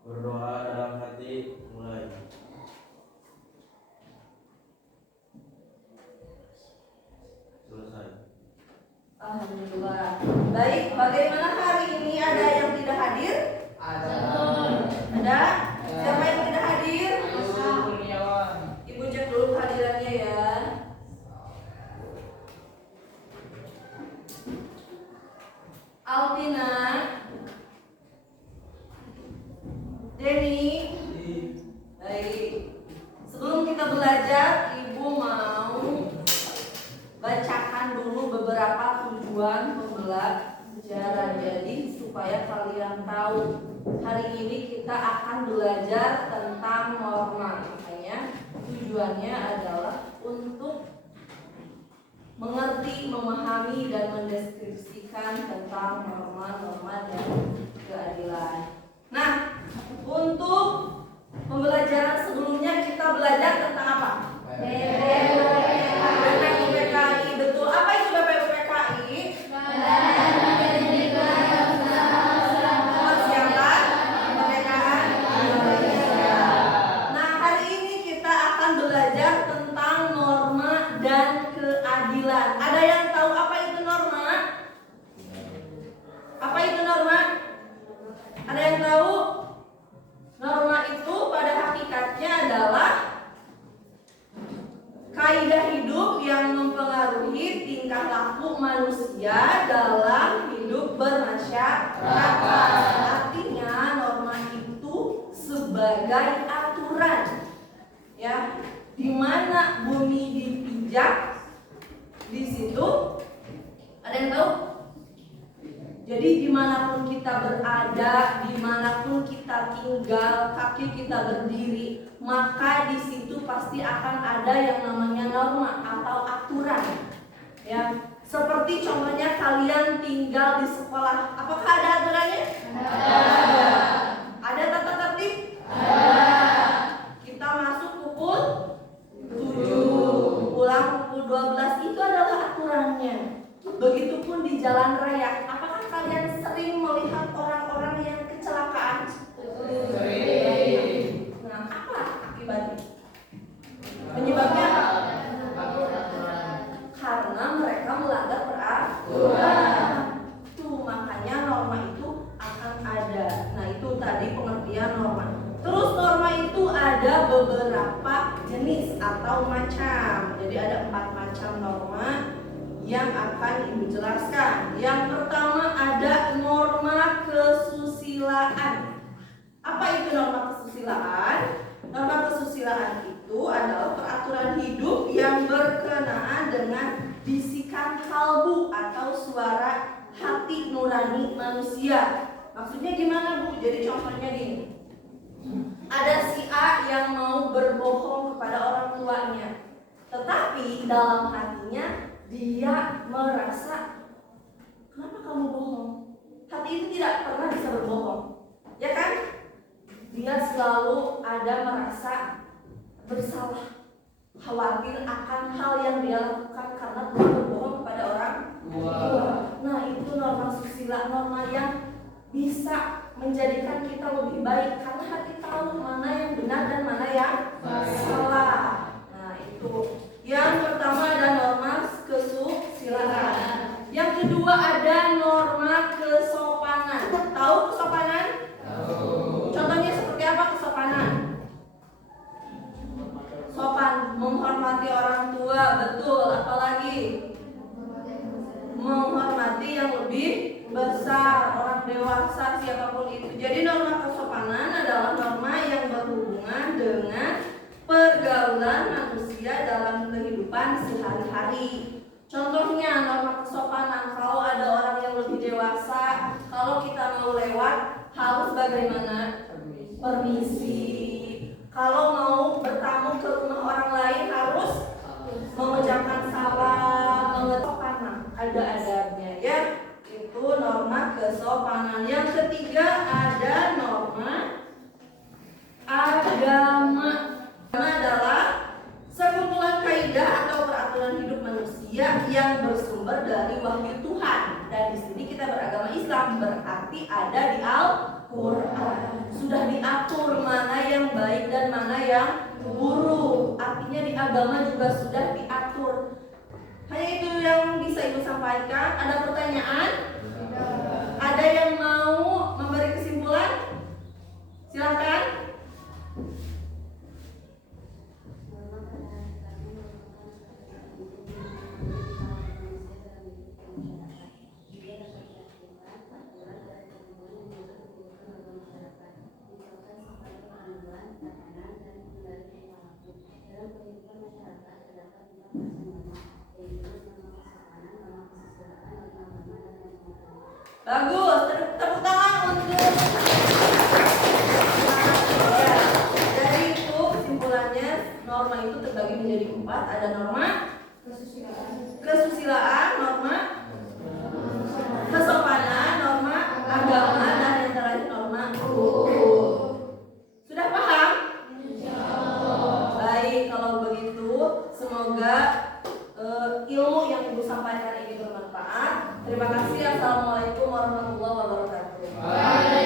Berdoa dalam hati mulai. Selesai. Alhamdulillah. Baik, bagaimana hari ini? Ada yang tidak hadir? Ada. Ada? Siapa yang tidak hadir? Kurniawan. Ibu cek dulu kehadirannya ya. Altina, Denny. Baik. Sebelum kita belajar, Ibu mau bacakan dulu beberapa tujuan pembelajaran. Jadi supaya kalian tahu, hari ini kita akan belajar tentang norma. Makanya tujuannya adalah untuk mengerti, memahami, dan mendeskripsikan tentang norma-norma dan keadilan. Nah, untuk pembelajaran sebelumnya kita belajar tentang apa? BPUPKI. Betul. Apa itu BPUPKI? Persiapan kemerdekaan Indonesia. Nah, hari ini kita akan belajar tentang norma dan keadilan. Ada yang tahu apa itu norma? Apa itu norma? Ada yang tahu? Norma itu pada hakikatnya adalah kaidah hidup yang mempengaruhi tingkah laku manusia dalam hidup bermasyarakat. Artinya norma itu sebagai aturan, ya, di mana bumi dipijak, di situ ada yang tahu? Jadi dimanapun kita berada, dimanapun kita tinggal, kaki kita berdiri, maka di situ pasti akan ada yang namanya norma atau aturan. Ya, seperti contohnya kalian tinggal di sekolah, apakah ada aturannya? Ada. Ada tata tertib? Ada. Kita masuk pukul 7, pulang pukul 12, itu adalah aturannya. Begitupun di jalan raya. Apakah kalian sering melihat orang-orang yang kecelakaan? Sering. Nah, apa akibatnya? Penyebabnya apa? Karena mereka melanggar peraturan. Tuh, makanya norma itu akan ada. Nah, itu tadi pengertian norma. Terus norma itu ada beberapa jenis atau macam. Jadi ada 4 macam norma yang akan Ibu jelaskan. Yang pertama ada norma kesusilaan. Apa itu norma kesusilaan? Norma kesusilaan itu adalah peraturan hidup yang berkenaan dengan bisikan kalbu atau suara hati nurani manusia. Maksudnya gimana, Bu? Jadi contohnya gini. Ada si A yang mau berbohong kepada orang tuanya, tetapi dalam hatinya dia merasa, kenapa kamu bohong? Hati itu tidak pernah bisa berbohong, ya kan? Dia selalu ada merasa bersalah, khawatir akan hal yang dia lakukan karena telah berbohong kepada orang tua. Nah, itu norma susila, norma yang bisa menjadikan kita lebih baik karena hati tahu mana yang benar dan mana yang salah. Nah, itu yang pertama ada norma kesusilaan. Yang kedua ada norma kesopanan. Tahu kesopanan? Tahu. Contohnya seperti apa kesopanan? Sopan, menghormati orang tua, betul. Apalagi menghormati yang lebih besar, orang dewasa, siapapun itu. Jadi norma kesopanan adalah norma yang berhubungan dengan pergaulan manusia dalam kehidupan sehari-hari. Contohnya norma kesopanan, kalau ada orang yang lebih dewasa, kalau kita mau lewat harus bagaimana? Permisi. Kalau mau bertamu ke rumah orang lain harus mengucapkan salam, mengesopanan, ada adabnya, ya. Itu norma kesopanan. Yang ketiga ada norma agama. Adalah sekumpulan kaidah atau peraturan hidup manusia yang bersumber dari wahyu Tuhan. Dan di sini kita beragama Islam, berarti ada di Al-Quran. sudah diatur mana yang baik dan mana yang buruk. Artinya di agama juga sudah diatur. Hanya itu yang bisa Ibu sampaikan. Ada pertanyaan? Ada yang mau memberi kesimpulan? Silakan. Bagus, tepuk tangan untuk ya. Dari itu kesimpulannya norma itu terbagi menjadi 4. Ada norma kesusilaan, norma kesopanan, norma agama, dan yang terakhir norma hukum. Sudah paham? Baik, kalau begitu semoga ilmu yang Ibu sampaikan ini bermanfaat. Terima kasih. Assalamualaikum warahmatullahi wabarakatuh.